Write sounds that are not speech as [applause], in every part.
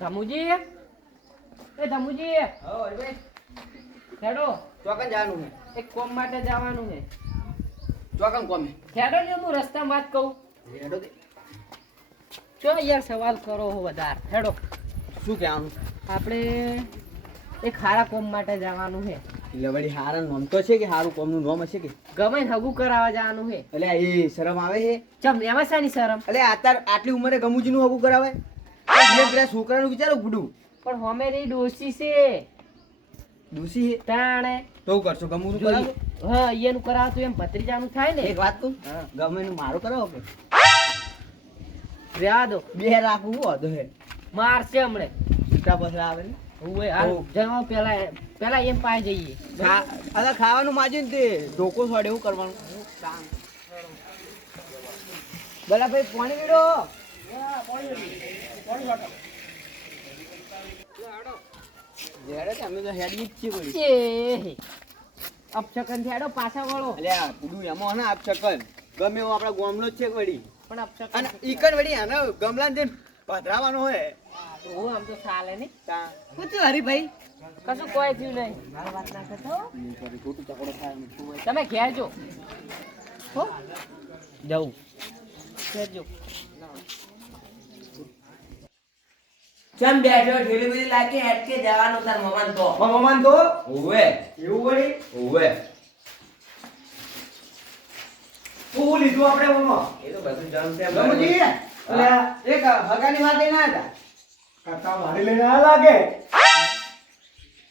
ધમુજી? એ ધમુજી હો હરીભાઈ ખેડો ચોકન જવાનું છે. એક કોમ માટે જવાનું છે. ચોકન કોમ ખેડો ને હું રસ્તામાં વાત કહું. હેડો ચો યાર સવાલ કરો હો વધારે. ખેડો શું કહેવાનું? આપણે એક ખારા કોમ માટે જવાનું છે. એટલે વળી હારા નોમ તો છે કે હારું કોમનું નોમ હશે કે? ગમે હગું કરાવવા જવાનું છે. એટલે એ શરમ આવે છે? ચમ એમાં શાની શરમ? એટલે અત્યારે આટલી ઉંમરે ગમુજીનું હગું કરાવે? પેલા છોકરાનું વિચારો ગુડું. પણ હોમે રે ડોસી છે. દૂસી છે? તાણે. તો કરશો? ગમું કરાવો હા હા એનું કરાવતું એમ ભત્રીજાનું થાય ને. એક વાત કહું? ગમે નું મારું કરાવો કે? રહ્યા દો. બે રાખું હું હતો હે. મારશે હમણે. સીટા પસરા આવે ને? હું આ ઓહ. જણાવો પેલા પેલા એમ પાઈ જઈએ. અલા ખાવાનું માજે ને તે. ઢોકો સોડે એવું કરવાનું. બલા ભાઈ પાણી અપશકનથી આડો પાછા વળો આ પુડું ને આપ ગમે એવો આપણા ગામનો જ છે વળી પણ અપશકન અને વળી આને ગમલા ને પધરાવાનો હોય હું આમ તો ચાલે ને થયું હરીભાઈ કશું કોઈ થયું નહીં એમ. તમે ઘેર જો હો ઘેર જો ચમ બેઠો ઠેલી બધી લાગે હેટકે જવાનું તાર મમન તો. મમન તો? ઓવે એવું વળી? ઓવે શું લીધું આપણે મમો એ તો બધું જમ છે ગમજી એટલે એક હગાની વાત ના હતા. કાકા મારી લઈને આ લાગે.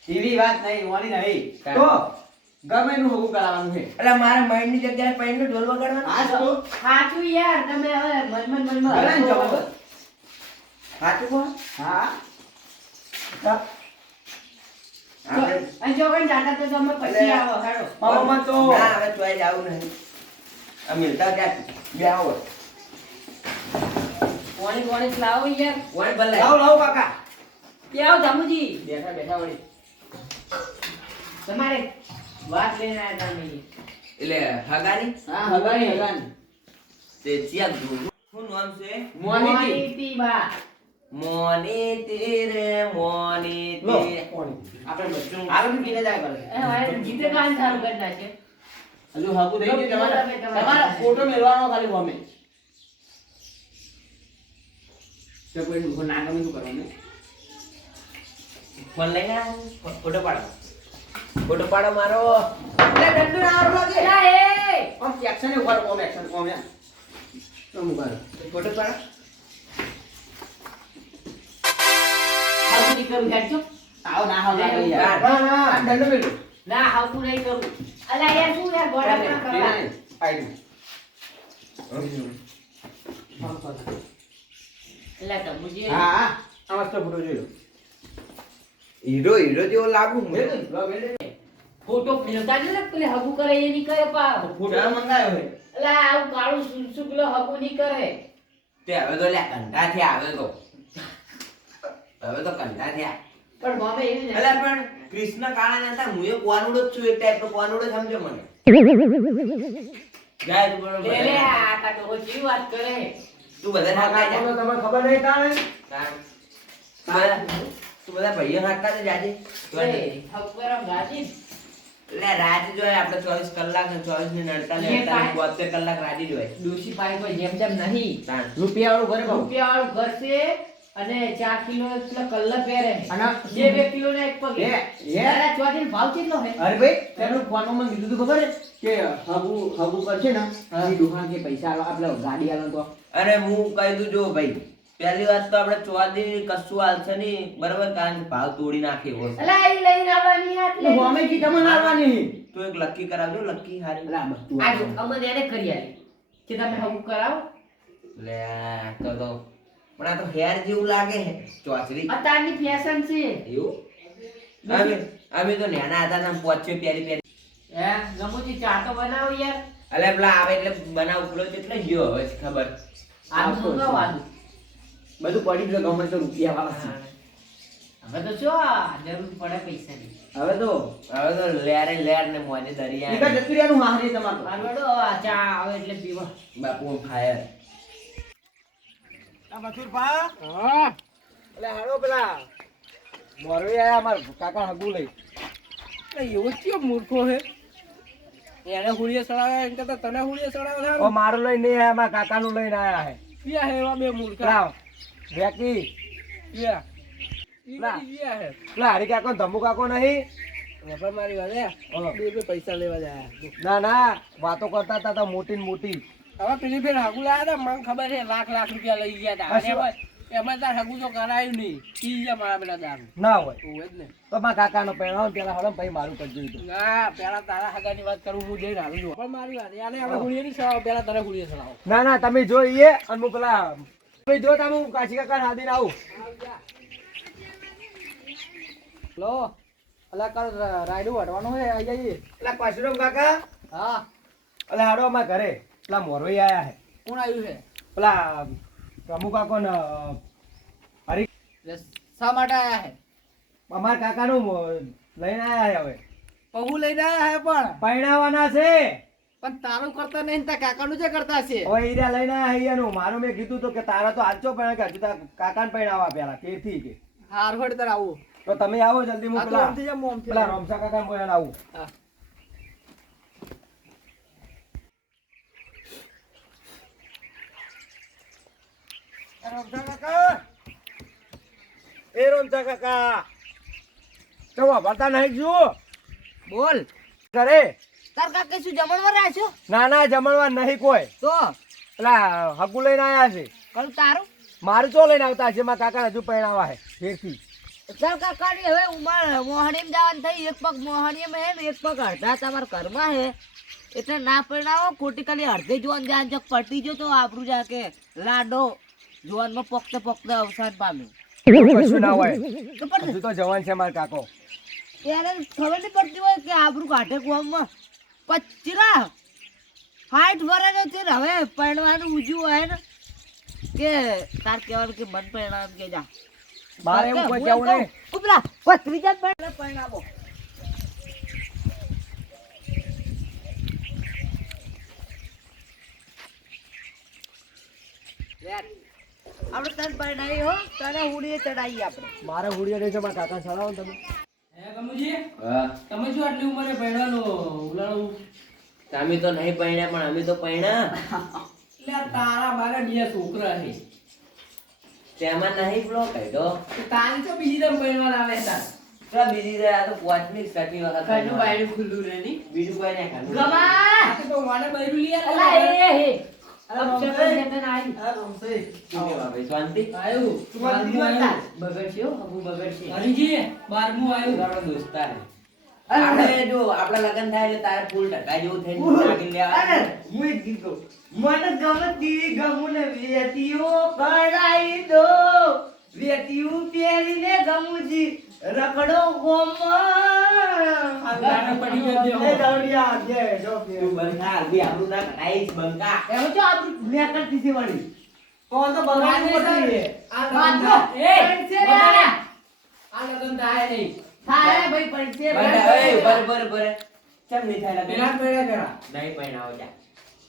એવી વાત નહીં હોવાની નહીં. તો ગમે નું હગું કરાવવાનું છે. એટલે મારા મનની જગ્યાએ પૈનનું ઢોલ વગાડવાનું હા તો. સાચું યાર તમે હવે મન મન મન. સાચું હા. જો કઈ જાતા તો તમે પછી આવો હેડો મામા તો ના હવે તોય જાવું નહીં. આ મિલતા ત્યાં બે આવો. પાણી પાણી લાવો યાર. વણ ભલે. લાવ લાવ કાકા. ક્યાં આવો ધમુજી બેઠા બેઠા વળી. તમારે વાત લઈને આવ્યા હતા એટલે હગાની હા હગાની હગાની તે ચિયા શું નામ છે? મોની મોનીતી બા. મોની તીરે મોની પાણી આપણે બચ્ચું આરામ પીને જાય કરે જીતે કાન ચાલુ કરી નાખે. હજુ હાકુ થઈ ગયું તમારે તમે- તમે- તમારા ફોટો મેળવાનો ખાલી હોમે તો કોઈ દુખો ના ગમે શું કરવાનું ફોન લઈને ફોટો પાડો. ફોટો પાડો મારો. એટલે ના આરો લાગે એ. એક્શન એક્શન તો ફોટો પાડો. નહીં કરું હેડ છો આવો ના હાવ લાગે ના, યાર ના ના આ દંડુ મેળો ના હાવું નહીં કરું. અલા યાર શું યાર ગોડા ના કરવા. એલા ધમુજી હા હા. આ મસ્ત ફોટો જોયો હીરો હીરો જેવો લાગુ હું ફોટો ફેરતા જ ને પેલે હગું કરે એ નહીં કરે પા ફોટો મંગાયો હે આવું કાળું સુનસુક પેલો હગું નહીં કરે. તે હવે તો લ્યા કંટા થી આવે તો. હવે તો કંટા થયા પણ મામે એવી એટલે પણ કૃષ્ણ કાળા હતા હું એ કોનુડો જ છું એક ટાઈપનો કોનુડો સમજો મને. જાય તો બરોબર લે આ કા તો જેવી વાત કરે. તું બધા હાથા જા. તમને ખબર નહીં તાણ. તું બધા તું બધા ભાઈઓ હાથતા તો જાજે. ખબર ગાજી એટલે રાત જોઈએ આપણે ચોવીસ કલાક ને ચોવીસ ને અડતાલીસ બોતેર કલાક રાજી જોઈએ ડોશી પાઈ કોઈ જેમ જેમ નહીં. રૂપિયા વાળું ઘર રૂપિયા વાળું ઘર છે અને ચાર કિલો પેલા કલ્લા પહેરે અને બે બે કિલો ને એક પગે એ, એ. ચોથી ભાવ કેટલો હે અરે ભાઈ તેનું ફોનમાં કીધું તું ખબર હે? કે હગુ હગુ કરશે ને એ દુકાન કે પૈસા આલો આપણે ગાડી આલો તો અરે હું કહી દઉં જો ભાઈ પહેલી વાત તો આપણે ચોદી કશું હાલશે નહીં બરાબર કારણ કે ભાવ તોડી નાખે એવો છે. એ લઈને આવવાની લઈને. હોમે કી તમને આવવાની તો એક લકી કરાવજો લકી હારી બસ તું આજે. અમને એને કરી આલી કે તમે હમું કરાવો લે તો તો પણ આ તો હેર જેવું લાગે હે ચોચરી અત્યારની ફેશન છે. એવું? અમે અમે તો નાના હતા ને પોચ્યો પ્યારી પ્યારી હે? ગમુજી ચા તો બનાવ યાર. અલે પેલા આવે એટલે બનાવ પૂરો એટલે ગયો હવે ખબર. આ મંગાવવાનું બધું પડી ગયું ગમે તો રૂપિયા વાળા. હવે તો જો જરૂર પડે પૈસાની. હવે તો હવે તો લેરે લેર ને મોને નીકળ દરિયા જતું રહેવાનું હારી તમારે. તો. આ ચા આવે એટલે પીવા. બાપુ ફાયર આ મથુર હા. એટલે હાલો પેલા. મોરવી આયા અમાર કાકા હગુ લઈ. એવો કયો મૂર્ખો હે? એને હુડીએ સડાવે એમ કરતા તને હુડીએ સડાવે ઓ મારું લઈને નહીં આયા અમારા કાકાનું લઈને આયા હે. ક્યાં હે એવા બે મૂર્ખા? પેલા વેકી. ક્યાં? હરી કાકો ધમુ કાકો નહીં? મારી વાત બે પૈસા લેવા જાય. ના ના વાતો કરતા હતા તો મોટી ને મોટી. હવે પેલી ફેર હગુ લાયા હતા મને ખબર છે લાખ લાખ રૂપિયા લઈ ગયા હતા. એમાં- એમાં તાર હગુ તો કરાયું નહીં. પી ગયા મારા પેલા દારૂ. ના હોય. ઓવે જ ને. તો મારા કાકાનો પહેરાવો ને પેલા હળમ ભાઈ મારું કરજો ઈ ના પેલા તારા હગાની વાત કરું હું જઈને હાલું છું પણ મારી વાત યાને આપણે હુડીએ નહીં સડાવો પેલા તારે ગુડીએ સડાવો ના ના તમે જોઈએ અને હું પેલા તમે જો તમે હું કાશી કાકા હાદીને આવું. લો અલા કાલ રાયડું હટવાનું છે આઈ જઈએ પેલા કાશીરામ કાકા. હા. એટલે હાડો અમારા ઘરે. પેલા મોરવી આયા હે. કોણ આવ્યું છે પેલા પ્રમુખ કાકો ને હરી શા માટે આયા હે? અમારા કાકાનું લઈને આયા હે હવે. પહુ લઈને આયા હે પણ? પરણાવવાના છે. પણ તારું કરતા નહીં ને તાર કાકાનું જે કરતા છે? હવે ઈરા લઈને આયા હે એનું. મારું મેં કીધું તો કે તારા તો આજો પણ કે તાર કાકાને પરણાવવા પેલા તેથી કે. હાર હોડ તાર આવું. તો તમે આવો જલ્દી હું પેલા પેલા. રોમસા કાકા મોયાને આવું. હા. કાકા તો વાપરતા નહીં તાર મારું તો લઈને આવતા છે? હજુ પહેણાવા હે કાકાની હવે ઉમર મોહણીમ જવાનું થઈ એક પગ મોહણીમ હે એક પગ અડધા તમારા ઘરમાં હે. એટલે ના પરણાવો ખોટી ખાલી અડધે જોવાનું ચોક પટી જો તો આબરું જા કે લાડો. જોવાનમાં પોખતે પોખતે અવસાન પામ્યું. કશું ના હોય. હજુ તો જવાન છે મારા કાકો. ત્યારે ખબર નહીં પડતી હોય કે આબરું કાઢે ગામમાં પચરા. હાઈટ વરેનો છે ને હવે પરણવાનું ઊંચું હોય ને. કે તાર કહેવાનું કે મન પરણાવ કે જા. મારે એવું કોઈ કહેવું નહીં. ઉપલા ભત્રીજા પરણે પરણાવો. આપણે તન પરણાવી હો તને હુડીએ ચડાવી આપણે. મારે હુડીએ નહીં છે મારા કાકા ચડાવો તમે. હે ગમુજી તમે શું આટલી ઉંમરે ભણવાનો ઉલાળો. તમે તો નહીં પરણ્યા પણ અમે તો પરણ્યા. એટલે તારા મારા બે છોકરા છે. તેમાં નહીં પેલો કહેતો તો તારી તો બીજી તમ ભણવાના આવે તાર તો બીજી રહ્યા આ તો પાંચમી છઠ્ઠી વખત પરણ્યા. બાયણું ખુલ્લું રહે નહીં. બીજું કોઈ નહીં ખાધું. ગમા તો મને બૈરું લઈ. અલા એ હે. હો લગ્ન થાય એટલે તારે ફૂલ ટકા જેવું થઈને નાખી લેવા. મને ગમતી ગમુને વેતીઓ કરાઈ દો. વેતીયું પહેરીને ગમુજી રખડો આ ગાને પડી ગયો. તું આપણું ના તો મેં કરતી છે વળી. આ. થાય નહીં. થાય ભાઈ પડશે ચમ નહીં થાય પેલા? પેલા. નહીં પરણાવો જા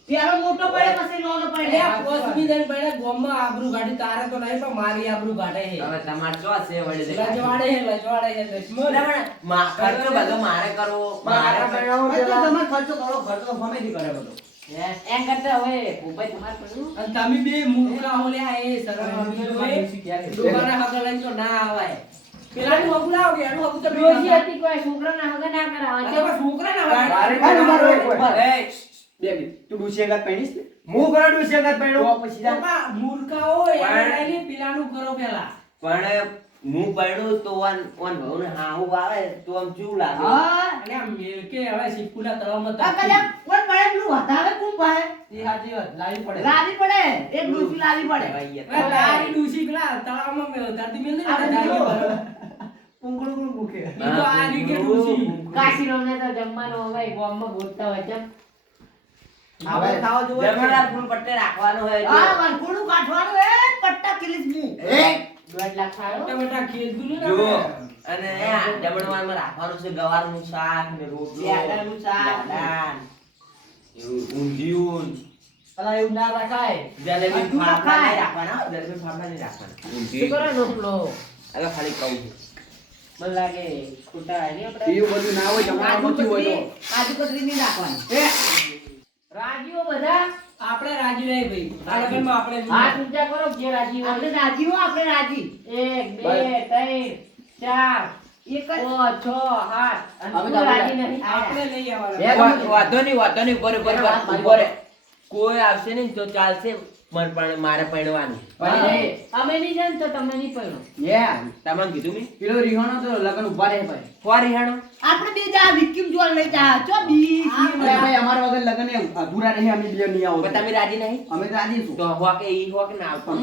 પેલો મોટો પડે પછી નાનો પડે આ કોસમી દઈને પડ્યા, ગોમમાં આબરૂ કાઢી. તારે તો નહીં પણ મારી આબરૂ કાઢે છે. હવે તમારે શું છે વળી લજવાડે છે, લજવાડે છે, દુશ્મન. ના, પણ મા- ખર્ચો બધો મારે કરવો મારે હે, એમ કરતા હવે ઉપાય તમારે પડ્યું અને તમે બે મૂર્ખા હો લ્યા, એ શરમ આવવી જોઈએ. ડોબાના લઈને તો ના આવાય. પેલાનું હગું લાવો એનું હગું તો બે હતી કોઈ છોકરાના હગે ના તો હું એને પેલાનું કરો પેલા પણ હું પરણું તો ઓન ઓન ભાવને હાહુ આવે તો આમ કેવું લાગે. હા અને મેલકે હવે સિક્કુના તળાવમાં આ તપતી. કદાચ પડે પેલું? વધારે કોણ પડે? એ સાચી વાત, લાવી પડે. લાવી પડે. એક ડોશી લાવી પડે. ભાઈ, એ હવે પેલા તળાવમાં મેં ધરતી મેલ ને આ ડાળી બધું [laughs] તો આ રીતે ડૂસી. કાશી રોમને તો જમવાનો હવે ગામમાં બોલતા હોય છે જમણા ફૂલ પટ્ટે રાખવાનો હોય હા વરખોડું કાઢવાનું એ પટ્ટા કિલીસ મુ દોઢ લાખ થાળો મોટા મોટા ને જો અને જમણવારમાં રાખવાનું છે ગવારનું શાક ને રોટલો લાડાનું શાક. લાડા, એવું ઊંધિયું. અલા એવું ના રાખાય. જલેબી ફાફડા નહીં રાખવાના જલેબી ફાફડા નહીં રાખવાના. શું કરો નોકલો અલા ખાલી કહું છું. મને લાગે ખોટા આપણે એવું બધું ના હોય કાજુ જમવાનું ઓછું હોય કતરી કાજુ કતરી નહીં નાખવાની તો રાજીઓ બધા? આપણે રાજી નહીં ભાઈ. આ લગનમાં આપણે હાથ ઊંચા કરો જે રાજી આપણે રાજી હો આપણે રાજી. એક બે ત્રણ ચાર એક જ. પાંચ છ અને અમે રાજી નહીં આપણે લઈ આવવાના. વાંધો નહીં વાંધો નહીં ઊભો રે, ઊભો રે, ઊભો રે, મારી ઊભો રે. કોઈ આવશે નહીં તો ચાલશે. મારે પણ- મારે પડવાની. અમે નહીં જાણ તો તમે નહીં પડો Yeah. તમને કીધું મેં? પેલો રિહાણો તો લગન ઊભા રહે ભાઈ. ફોર રિહાણો? આપણે બે જા વિક્કીમ જોવા લઈ જા. ચો બી ભાઈ અમાર વગર લગન અધૂરા રહે અમે બે નહીં આવો. તમે રાજી નહીં? અમે રાજી છું. તો હો કે ઈ હો કે ના આવો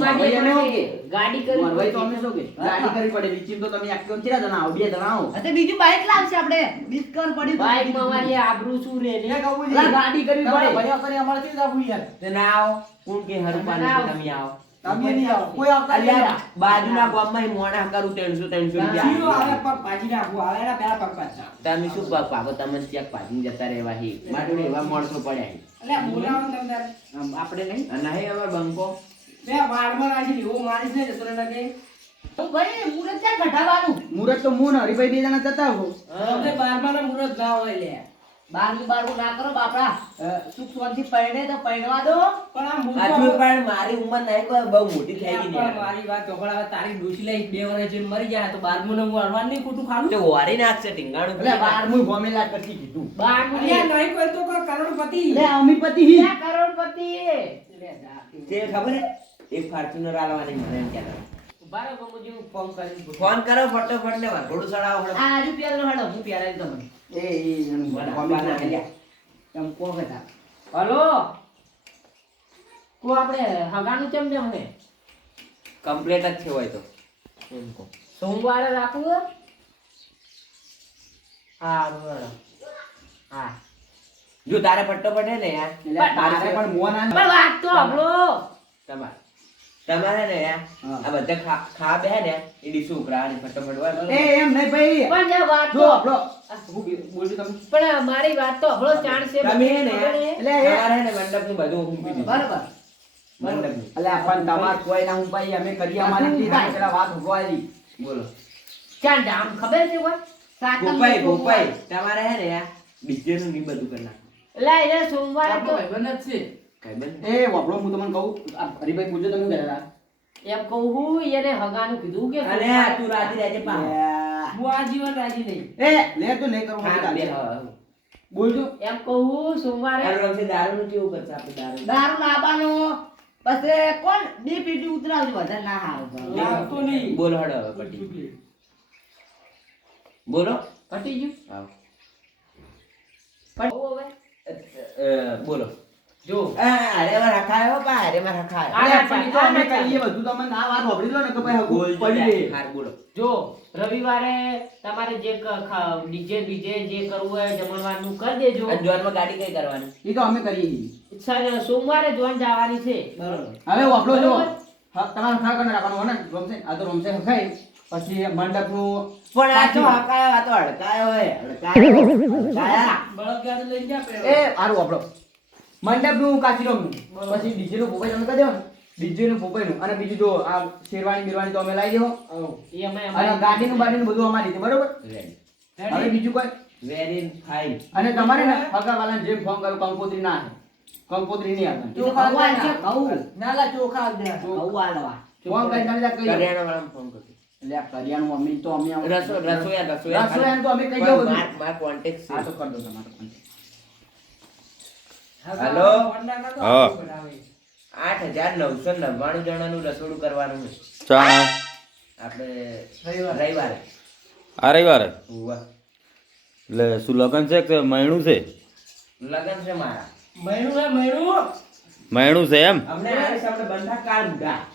કે? ગાડી કરી મારા તો અમે શું કે? ગાડી કરી પડે. વિક્કીમ તો તમે આખી કેટલા જણા આવો બે જણા આવો. અતે બીજું બાઈક લાવશે આપણે. ડિસ્કર પડી બાઈકમાં વાલી આબરૂ શું રે ને ગાડી કરી પડે. ભાઈ અમારે કેવી જાવું યાર? તો ના આવો. કોણ કે હરું ના પાણી તમે આવો? તમે નહીં આવો. કોઈ આવતા નહીં. અલ્યા બાજુના ગામમાં મોણા કરું 300 300 જીરો આવે રૂપિયા પગ ભાજી નાખવું. આવે એના પેલા પગ પાછા તમે શું પગ પાકો તમે ત્યાં પાછીને જતા રહેવા હી. માડું એવા માણસો પડ્યા હી. એટલે બોલાવો ને તમે. તારે. આમ આપણે નહીં? અને નહીં અમાર બંકો? બે વારમાં રાખી લેવો મારીશ ને જતો રહે કે? ભાઈ મુરત ક્યાં ઘટાવાનું મુરત તો મુન હરિભાઈ બે જણા જતા હો તમને બારમાં મુરત ના હોય લે. બારનું બારનું ના કરો બાપડા. તું સુખ શાંતિ પરણે તો પરણવા દો. પણ આ હજુ પણ મારી ઉંમર નહીં કોઈ બહુ મોટી થઈ ગઈ ને પણ મારી વાત હવે તારી ડોશી લઈ બે વર્ષ જઈને મરી જાય તો બારમું ને હું અડવાનું નહીં ખોટું ખાલું? તો વારી નાખશે ટીંગાણું એટલે બારમું ભોમેલા કરતી કીધું. બારમું નહીં કોઈ તો કરોડપતિ. લે અમીપતિ હી. કરોડપતિ? તે ખબર એક ફોર્ચ્યુનર આલવાની મને એમ કહેતા બારો બમુજી ફોન કરી ફોન કરો ફટોફટ ને થોડું ચડાવો હળો. આ રૂપિયા નો હડો હું પ્યારા તમને. હલો? કો આપણે હગાનું કેમ છે મને કમ્પ્લીટ જ છે હોય તો. સોમવારે રાખવું હા? બરાબર. હા. જો તારે પટ્ટો પડે ને યાર. તારે પણ મોન વાત તો આપણો તમારે. તમારે ને આ બધા ખા- બે ને એ ડીશું ઉકળાવાની ને ફટાફટ બરોબર? એ એમ નહીં ભાઈ. પણ જે વાત તો આપણો બોલજો તમે. પણ મારી વાત તો આપણો ચાણ છે તમે ને એટલે તમારે ને મંડપનું બધું હું દીધું. બરાબર. એટલે પણ તમાર કોઈ ના હું ભાઈ અમે કરીએ અમારી કીધા પેલા વાત ઉગવાલી બોલો. ક્યાં જામ ખબર છે કોઈ? સાતમ ગોપાઈ ગોપાઈ તમારે હે ને બીજે ડીજે નું ની બધું કરના એટલે એટલે સોમવારે તો બંધ એ વાપરો હું તમને કહું આ હરીભાઈ પૂછજો તમે શું એમ કહું હું એને હગાનું કીધું કે અને તું રાજી રહેજે પા હું આ જીવન રાજી નહીં. એ લે તો નહીં કરવું હા. બોલજો. એમ કહું સોમવારે આ દારૂ નું કેવું કરશે આપણે દારૂ દારૂ લાવવાનો. પછી કોણ? બે પેટી ઉતરાવજો વધારે ના આવતો લાવતો નહીં. બોલ હડ હવે પટી બોલો. પટી ગયું? હા. હવે? બોલો. જો. આ રખાયો પા હારેમાં રખાયો આ પણ તો અમે કહીએ બધું તમે ના વાત સાંભળી લો ને કે ભાઈ હગું પડી રહે. હાર બોલો. જો રવિવારે તમારે જે ડીજે બીજે જે કરવું હોય જમણવારનું કરી દેજો. અને જોનમાં ગાડી કઈ કરવાની? એ તો અમે કરીએ છીએ. સોમવારે જોન જવાની છે. હવે વાપરો જો. તમારે ખા કરીને રાખવાનું હોય ને? રોમસે આ તો રોમસે હખાય પછી મંડપનું પણ આ તો હકાયો આ તો અડકાયો હે અડકાયો હડકાયા. બળદગાડું લઈ ગયા એ હારું વાપરો. મંડપનું કાચી રમનું પછી ડીજે નું ભોપાઈ તમે કહી દેવો ને ડીજે નું ભોપાઈ નું. અને બીજું જો આ શેરવાની બિરવાણી તો અમે લાવી દેવો. એ અમે અને ગાડીનું બાડીનું બધું અમારી રીતે બરોબર? હવે બીજું કોઈ? Very fine. અને તમારે ને હગાવાલાને જેમ ફોન કરો કંકોત્રી ના કંકોત્રી નહીં આવે ભગવાન છે, કહું. નાલા ચોખા દે. કહું આલવા. ફોન કરી તમે જા દો. phone કરજો. એટલે આ કરિયાણું અમે તો અમે આવું. રસો- રસોઈયા- રસોઈયા રસોઈયાને તો અમે કહી દો બધું. માર- માર contact તો કર દો તમારો contact. હલો? હા. આઠ હજાર નવસો નવ્વાણું જણાનું રસોડું કરવાનું છે. આપણે રવિવારે. આ રવિવારે. એટલે શું લગન છે કે મહિણું છે? લગન છે મારા. મહિનું હે મહિનું મહિણું છે એમ? અમને આપણે બંધા કાલ મુઢા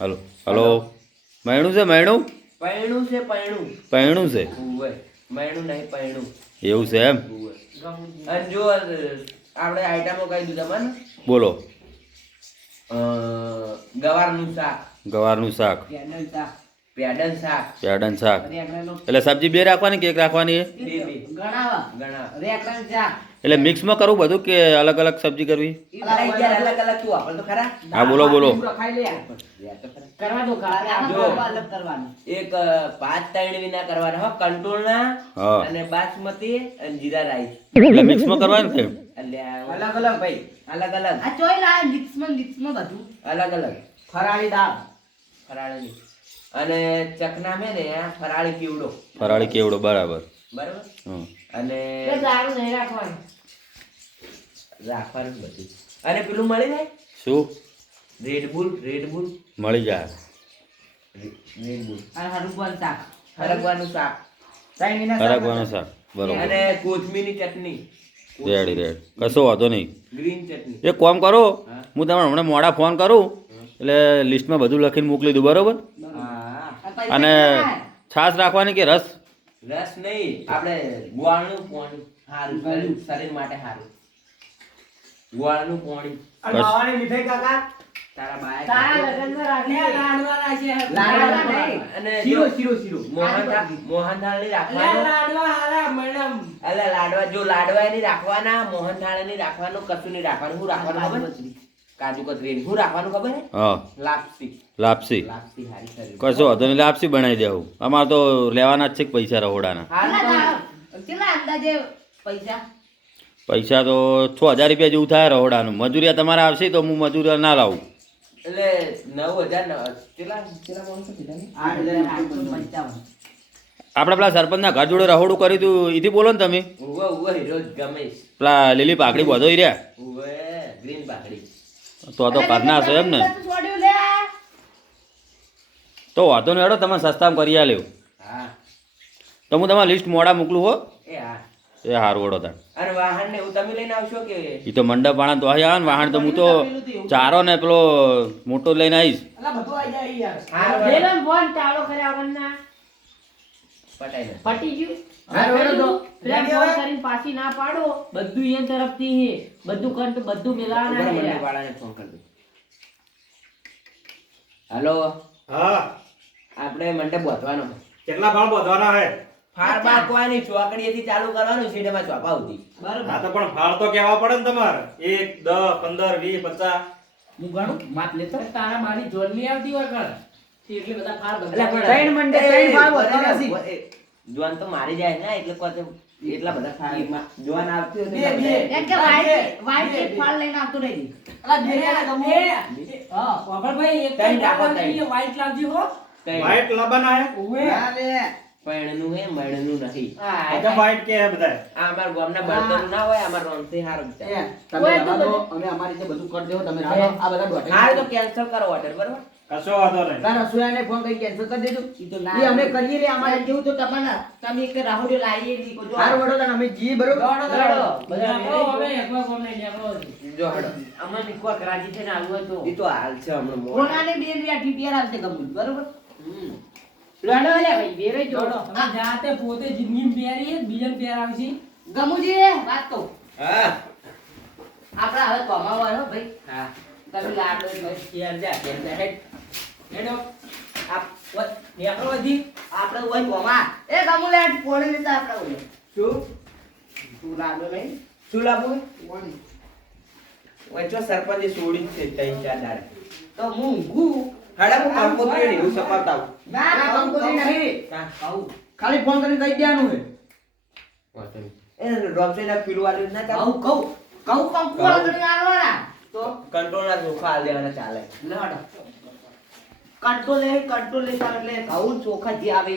હલો. હલો. મહિણું છે મહિણું પૈણું છે પૈણું. પૈણું છે. ઉવે. મૈણું નહીં પૈણું. એવું છે એમ. અને જો આપણે આઈટમો કહી દીધું તમને બોલો. ગવારનું શાક. ગવારનું શાક. પેડન શાક. પેડન શાક. એટલે સબ્જી બે રાખવાની કે એક રાખવાની? છે એટલે મિક્સમાં કરવું બધું કે અલગ અલગ સબ્જી કરવી? હા બોલો બોલો. એક પાંચ ત્રણ વિના કરવાના હો. કંટ્રોલના ના અને બાસમતી અને જીરા રાઈસ. એટલે મિક્સમાં કરવાનું અલ્યા અલગ અલગ ભાઈ. અલગ અલગ. આ ચોય લાયા મિક્સમાં મિક્સમાં બધું. અલગ અલગ. ફરાળી દાળ. ફરાળી. અને ચકના મે ને આ ફરાળી કેવડો? ફરાળી કેવડો બરાબર. બરાબર? અને દારૂ નહીં રાખવાનું. રાખવાનું બધું. અને પેલું મળી જાય? શું? રેડ બુલ રેડ બુલ મળી જાય. રેડબુલ અને હરગવાનું શાક. હરગવાનું શાક. ચાઇનીના ફરાકવાનું શાક. બરોબર. અને કોથમીરની ચટણી. રેડી રેડ કશો વાંધો નહીં. એક કોમ કરો. હું. તમને હમણાં મોડા ફોન કરું. એટલે લિસ્ટમાં બધું લખીને મોકલી દઉં બરોબર? અને? છાશ રાખવાની કે રસ? રસ નહીં. આપણે ગુવાળનું પાણી. સારું શરીર- શરીર માટે સારું ગુવાળનું પાણી. માવાની મીઠાઈ કાકા? તારા બાય તારા લગનમાં રાખી. લાડવાના છે લાડવા નહીં. અને શીરો શીરો શીરો. મોહનથાળ મોહનથાળ નહીં અલ્યા રાખવાનો અલે લાડવા જો લાડવા ની રાખવાના મોહનથાળની રાખવાનું કશું નહીં રાખવાનું હું રાખવાનું ખબર? કાજુ કતરી હું રાખવાનું ખબર હે? લાપસી. લાપસી. લાપસી હારી કશો વાંધો નહીં લાપસી બનાવી દેવું. અમારે તો લેવાના જ છે પૈસા રહોડાના. કેટલા અંદાજે પૈસા? પૈસા તો છ હજાર રૂપિયા જેવું થાય રહોડાનું. મજૂરિયા તમારે આવશે તો હું મજૂરિયા ના લાવું. એટલે નવ હજાર કેટલા કેટલા માણસો કીધા ને? આઠ હજાર આઠસો પંચાવન. આપણે પેલા સરપંચના ઘર જોડે રહોડું કર્યું હતું એથી બોલો ને તમે. હીરો. પેલા લીલી પાકડી બધો રહ્યા તો તો કરના હશો એમ ને તો વાંધો નહીં હેડો તમે સસ્તામાં કરી આલ્યો. હા. તો હું તમારે લિસ્ટ મોડા મોકલું હો. એ હા. એ હારું વડો તાર અરે વાહન ને તમે લઈને આવશો કે? એ તો મંડપ વાળા તો આયા આવે ને વાહન તો હું તો ચારો ને પેલો મોટો લઈને આવીશ. અલા બધું આવી જાય યાર. હા, લેલો ને ફોન ચાલો કર્યા વગરના પટાઈ પટી ગયું? હા, રોડો તો. પેલા રેડી ફોન હવે? કરીને પાછી ના પાડો. બધું એમ તરફથી હે. બધું કંટ બધું મેલાવાના ઊભા રહો, હે મંડપ વાળાને ફોન કરી દો હાલો? હા. આપણે મંડપ બાંધવાનો. કેટલા ભાવ વધવાના હે? ફાર બાંધવાની ચોકડીએથી ચાલુ કરવાનું છે ચોપા સુધી. હા તો પણ ફાળ તો કહેવા પડે ને તમારે. એક દસ પંદર વીસ પચાસ. હું ગણું? માપ લેતો. તારા મારી જોડ નહીં આવતી હોય કણ એટલે બધા ત્રણ ત્રણ તો મારી જાય ને એટલે કોતે એટલા બધા ફાર જોન આવતી બે, બે. એમ કે white એક ફાળ લઈને આવતો રહી. અલા બે હા ભાઈ એક ટાઈમ રાખો ત્રણ. વ્હાઈટ લાવજો હો. વાઈટ લબના હે? ઓવે અરે પૈણનું હે મણનું નથી. બધા વાઈટ કે હે બધા? આ અમાર ગામના બળતર ના હોય અમાર રોનથી હાર જ તમે અમે અમારી રીતે બધું કરી દેવો તમે. આ બધા દોઢ. હારું તો કેન્સલ કરો ઓર્ડર બરોબર? કશો વાંધો નહીં. તારા રસોઈયાને ફોન કરી કેન્સલ કરી દેજો ઈ ના એ અમે કરીએ લે અમારે કેવું તો તમને તમે એક રાહુલ લાવીએ નહીં કો જો. હારું વડો તાને અમે જઈએ બરોબર. દોડો. બધા નીકળો હવે એકવાર કોમને નીકળો જો હડો અમે નિકવા રાજી થઈને આલવું હોય તો. ઈ તો હાલ છે હમણાં કોનાને બે બેઠી પેર આવશે ગમું બરોબર? હમ. લડો લે ભાઈ બેરે જોડો અમે જાતે પોતે જિંદગી પહેરી બીજાને પહેરાવશી ગમુજી વાત તો હા. આપણે હવે કમાવા હોય ભાઈ. હા. તમે લાડો જ. કેર જા કેર જા હેડ. હેડો. આ વ- નીકળો આપણે હોય કમા એ ગમુ પોણી લેતા આપણે હોય શું? તું લાડો લઈ શું લાવવું પોણી. વચ્ચો સરપંચે છોડી છે ત્રણ ચાર દાડા. તો હું ઊંઘું? હાડા હું કંકોત્રી ને એવું ના ના કંકોત્રી નહીં. નહીં. ખાલી ફોન કરીને કહી દેવાનું છે. એ ના આલવાના. તો? કંટ્રોલના ચોખા આલ દેવાના ચાલે. લડો. કંટ્રોલ કંટ્રોલ એટલે આવું ચોખા જે આવે